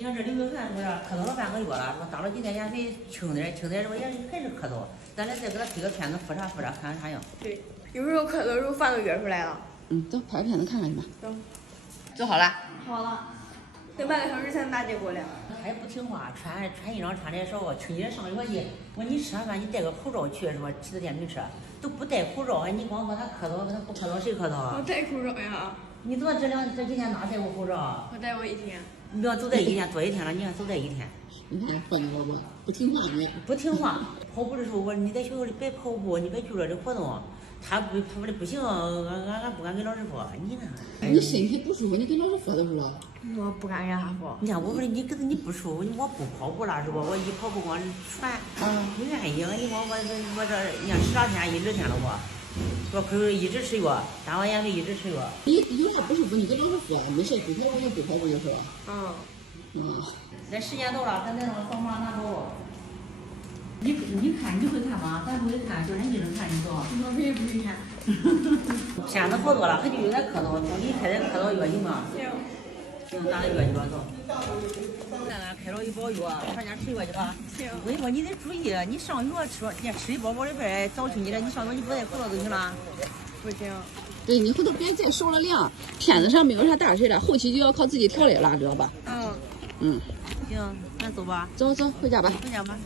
你看这刘永汉不是咳嗽了半个月了，说打了几天盐水轻点，轻点，这不也还是咳嗽？咱俩再给他推个片子复查，看啥样？对，有时候咳嗽时候饭都约出来了。走，拍个片子看看去吧。走，做好了。好了，等半个小时才能拿结果了。他也不听话，穿衣裳穿的少。去年上学去，我说你吃完饭你戴个口罩去，是吧？骑着电瓶车都不戴口罩，你光说他咳嗽，他不咳嗽谁咳嗽啊？我戴口罩呀。你怎么这几天哪戴过口罩？我戴过1天。你要走戴1天，多1天了，你看走戴1天。你看换你老婆不听话呢？不听话。跑步的时候我说你在学校里别跑步，你别剧烈的活动。他不行，俺不敢跟老师说。你呢？你身体不舒服，你跟老师说都是了。我不敢跟他说。你看我说你不舒服，我不跑步了是不？我一跑步光喘，不愿意。我这你看10来天1、2天了我可是一直吃药，打完盐水一直吃药。你有啥不舒服你跟老师说，没事不跑步就不跑步就是了。那时间到了，咱再让扫码拿走。你看你会看吗？咱不会看，就人家能看，你说。我也不会看。片子好多了，他就有点咳嗽，你开点咳嗽药行吗？行，拿着药去吧，走。咱俩开了1包药，上家吃药去吧。行。我跟你说，你得注意，你上学吃1包包的饭，早起你来，你上学你不戴口罩就行了。不行。对，你回头别再受了凉，片子上没有啥大事了，后期就要靠自己调理了，知道吧？嗯。行，咱走吧。走，回家吧。回家吧。